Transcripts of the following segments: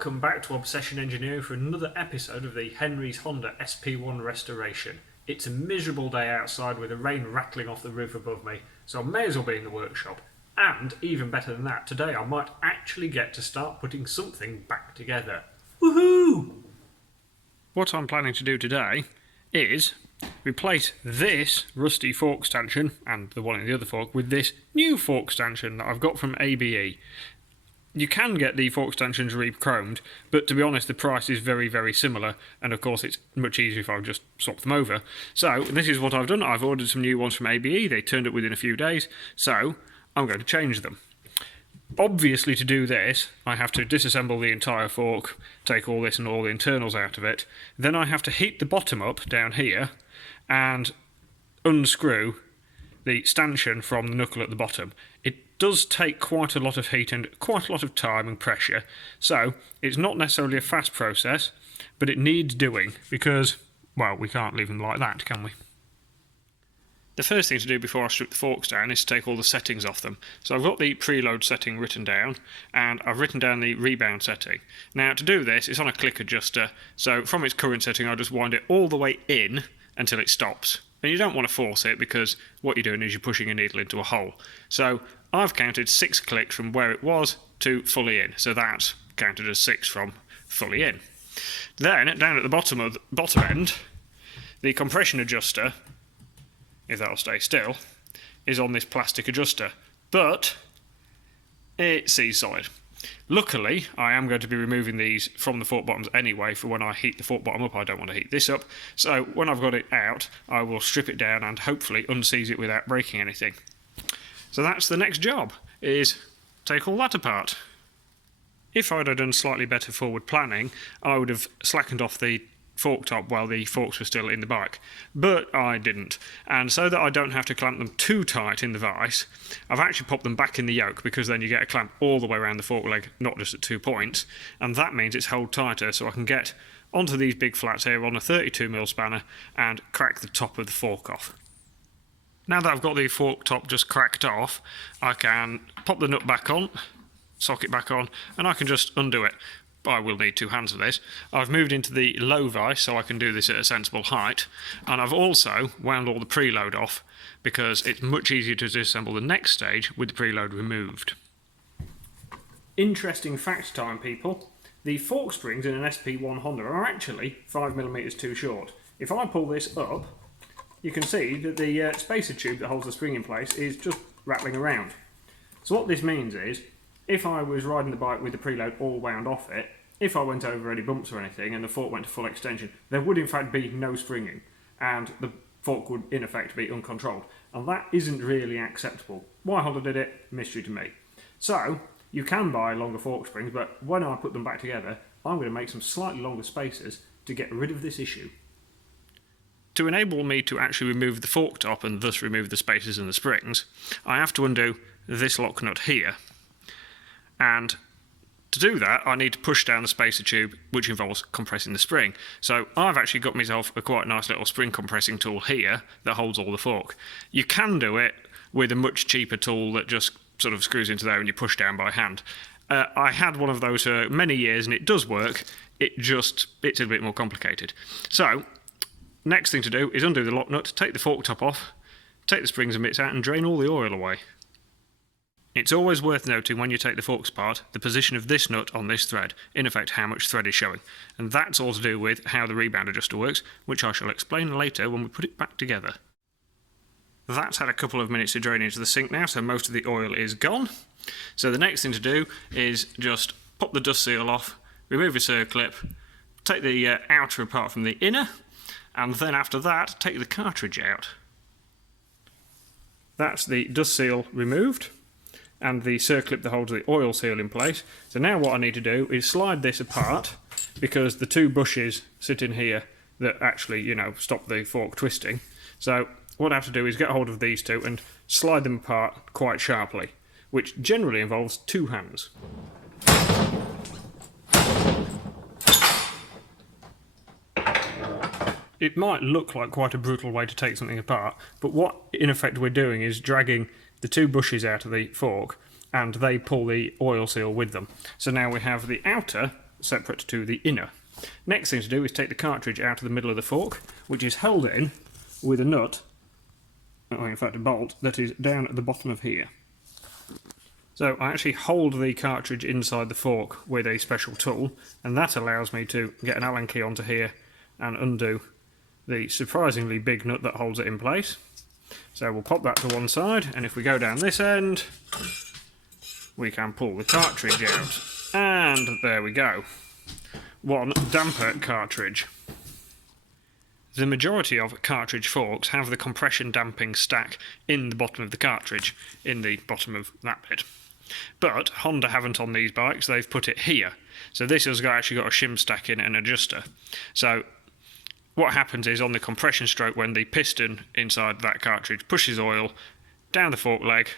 Welcome back to Obsession Engineering for another episode of the Henry's Honda sp1 restoration. It's a miserable day outside with the rain rattling off the roof above me, so I may as well be in the workshop. And, even better than that, today I might actually get to start putting something back together. Woohoo! What I'm planning to do today is replace this rusty fork stanchion, and the one in the other fork, with this new fork stanchion that I've got from ABE. You can get the fork stanchions re-chromed, but to be honest the price is very, very similar, and of course it's much easier if I just swap them over. So this is what I've done. I've ordered some new ones from ABE, they turned up within a few days, so I'm going to change them. Obviously to do this, I have to disassemble the entire fork, take all this and all the internals out of it, then I have to heat the bottom up down here, and unscrew the stanchion from the knuckle at the bottom. It does take quite a lot of heat and quite a lot of time and pressure, so it's not necessarily a fast process, but it needs doing because, well, we can't leave them like that, can we? The first thing to do before I strip the forks down is to take all the settings off them. So I've got the preload setting written down, and I've written down the rebound setting. Now to do this, it's on a click adjuster, so from its current setting I'll just wind it all the way in until it stops. And you don't want to force it because what you're doing is you're pushing a needle into a hole. So I've counted 6 clicks from where it was to fully in. So that's counted as 6 from fully in. Then, down at the bottom end, the compression adjuster, if that'll stay still, is on this plastic adjuster. But it sees solid. Luckily, I am going to be removing these from the fork bottoms anyway for when I heat the fork bottom up. I don't want to heat this up. So when I've got it out, I will strip it down and hopefully unseize it without breaking anything. So that's the next job, is take all that apart. If I'd have done slightly better forward planning, I would have slackened off the fork top while the forks were still in the bike, but I didn't, and so that I don't have to clamp them too tight in the vise, I've actually popped them back in the yoke, because then you get a clamp all the way around the fork leg, not just at 2 points, and that means it's held tighter, so I can get onto these big flats here on a 32mm spanner and crack the top of the fork off. Now that I've got the fork top just cracked off, I can pop the nut back on, socket back on, and I can just undo it. I will need 2 hands for this. I've moved into the low vise so I can do this at a sensible height, and I've also wound all the preload off because it's much easier to disassemble the next stage with the preload removed. Interesting fact time, people. The fork springs in an sp1 Honda are actually 5mm too short. If I pull this up, you can see that the spacer tube that holds the spring in place is just rattling around. So what this means is, if I was riding the bike with the preload all wound off it, if I went over any bumps or anything and the fork went to full extension, there would in fact be no springing, and the fork would in effect be uncontrolled. And that isn't really acceptable. Why Honda did it, mystery to me. So, you can buy longer fork springs, but when I put them back together, I'm going to make some slightly longer spacers to get rid of this issue. To enable me to actually remove the fork top and thus remove the spacers and the springs, I have to undo this lock nut here. And to do that, I need to push down the spacer tube, which involves compressing the spring. So I've actually got myself a quite nice little spring compressing tool here that holds all the fork. You can do it with a much cheaper tool that just sort of screws into there and you push down by hand. I had one of those for many years and it does work, it's a bit more complicated. So, next thing to do is undo the lock nut, take the fork top off, take the springs and bits out and drain all the oil away. It's always worth noting when you take the forks apart the position of this nut on this thread, in effect how much thread is showing, and that's all to do with how the rebound adjuster works, which I shall explain later when we put it back together. That's had a couple of minutes to drain into the sink now, so most of the oil is gone. So the next thing to do is just pop the dust seal off, remove the circlip, take the outer apart from the inner, and then after that take the cartridge out. That's the dust seal removed, and the circlip that holds the oil seal in place. So now what I need to do is slide this apart, because the 2 bushes sit in here that actually, stop the fork twisting. So what I have to do is get hold of these 2 and slide them apart quite sharply, which generally involves 2 hands. It might look like quite a brutal way to take something apart, but what in effect we're doing is dragging the 2 bushes out of the fork, and they pull the oil seal with them. So now we have the outer separate to the inner. Next thing to do is take the cartridge out of the middle of the fork, which is held in with a nut, or in fact a bolt, that is down at the bottom of here. So I actually hold the cartridge inside the fork with a special tool, and that allows me to get an Allen key onto here and undo the surprisingly big nut that holds it in place. So we'll pop that to one side, and if we go down this end, we can pull the cartridge out. And there we go. One damper cartridge. The majority of cartridge forks have the compression damping stack in the bottom of the cartridge, in the bottom of that bit. But Honda haven't on these bikes, they've put it here. So this has actually got a shim stack in it and an adjuster. So what happens is on the compression stroke, when the piston inside that cartridge pushes oil down the fork leg,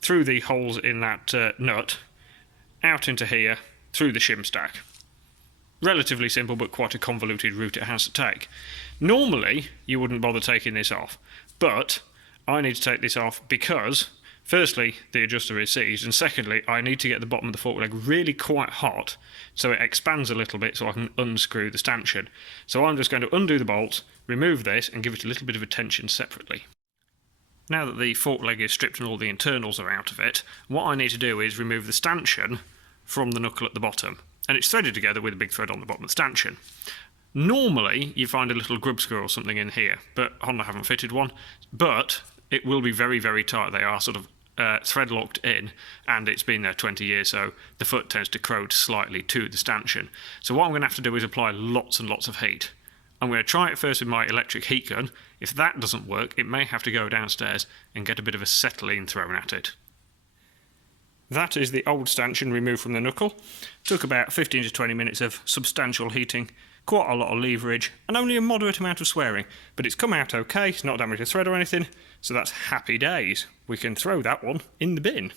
through the holes in that nut, out into here, through the shim stack. Relatively simple, but quite a convoluted route it has to take. Normally, you wouldn't bother taking this off, but I need to take this off because, firstly, the adjuster is seized, and secondly, I need to get the bottom of the fork leg really quite hot so it expands a little bit so I can unscrew the stanchion. So I'm just going to undo the bolt, remove this, and give it a little bit of attention separately. Now that the fork leg is stripped and all the internals are out of it, what I need to do is remove the stanchion from the knuckle at the bottom. And it's threaded together with a big thread on the bottom of the stanchion. Normally, you find a little grub screw or something in here, but Honda haven't fitted one. But it will be very, very tight. They are sort of thread locked in, and it's been there 20 years, so the foot tends to corrode slightly to the stanchion. So what I'm going to have to do is apply lots and lots of heat. I'm going to try it first with my electric heat gun. If that doesn't work, it may have to go downstairs and get a bit of acetylene thrown at it. That is the old stanchion removed from the knuckle. Took about 15 to 20 minutes of substantial heating, quite a lot of leverage, and only a moderate amount of swearing. But it's come out okay, it's not damaged a thread or anything, so that's happy days. We can throw that one in the bin.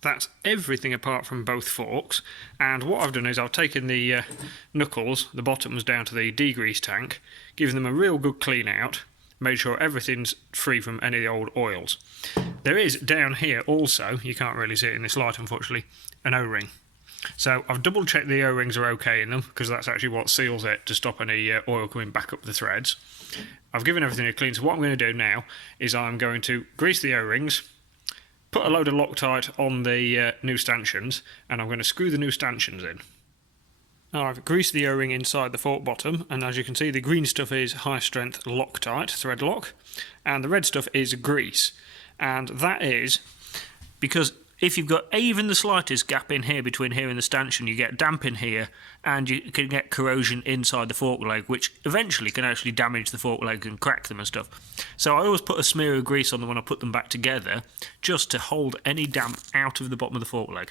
That's everything apart from both forks, and what I've done is I've taken the knuckles, the bottoms, down to the degrease tank, given them a real good clean out, made sure everything's free from any of the old oils. There is down here also, you can't really see it in this light unfortunately, an O-ring. So I've double checked the O-rings are okay in them, because that's actually what seals it to stop any oil coming back up the threads. I've given everything a clean, so what I'm going to do now is I'm going to grease the O-rings, put a load of Loctite on the new stanchions, and I'm going to screw the new stanchions in. Now I've greased the O-ring inside the fork bottom, and as you can see the green stuff is high strength Loctite, thread lock, and the red stuff is grease. And that is because if you've got even the slightest gap in here between here and the stanchion, you get damp in here, and you can get corrosion inside the fork leg, which eventually can actually damage the fork leg and crack them and stuff. So I always put a smear of grease on them when I put them back together, just to hold any damp out of the bottom of the fork leg.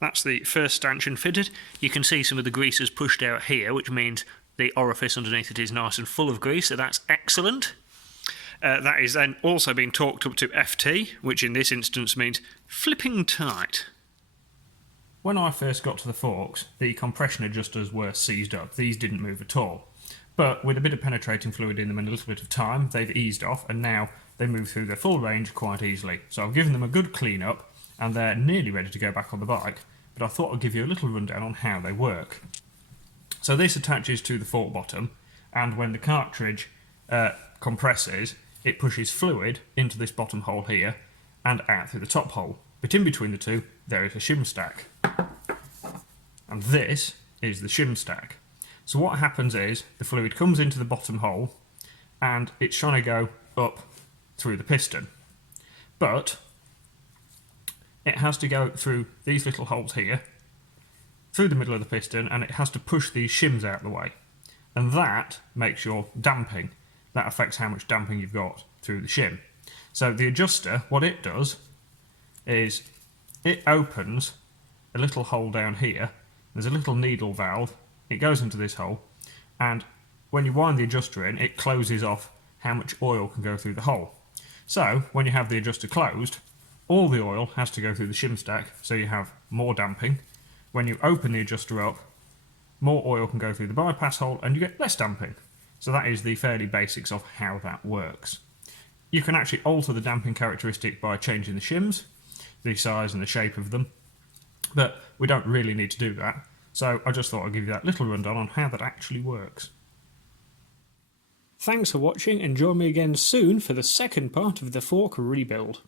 That's the first stanchion fitted. You can see some of the grease is pushed out here, which means the orifice underneath it is nice and full of grease, so that's excellent. That is then also being torqued up to FT, which in this instance means flipping tight. When I first got to the forks, the compression adjusters were seized up. These didn't move at all. But with a bit of penetrating fluid in them and a little bit of time, they've eased off, and now they move through their full range quite easily. So I've given them a good clean up, and they're nearly ready to go back on the bike, but I thought I'd give you a little rundown on how they work. So this attaches to the fork bottom, and when the cartridge compresses, it pushes fluid into this bottom hole here and out through the top hole. But in between the two, there is a shim stack. And this is the shim stack. So what happens is the fluid comes into the bottom hole and it's trying to go up through the piston. But it has to go through these little holes here, through the middle of the piston, and it has to push these shims out of the way. And that makes your damping. That affects how much damping you've got through the shim. So the adjuster, what it does is it opens a little hole down here. There's a little needle valve. It goes into this hole, and when you wind the adjuster in, it closes off how much oil can go through the hole. So when you have the adjuster closed, all the oil has to go through the shim stack, so you have more damping. When you open the adjuster up, more oil can go through the bypass hole and you get less damping. So that is the fairly basics of how that works. You can actually alter the damping characteristic by changing the shims, the size and the shape of them. But we don't really need to do that, so I just thought I'd give you that little rundown on how that actually works. Thanks for watching, and join me again soon for the second part of the fork rebuild.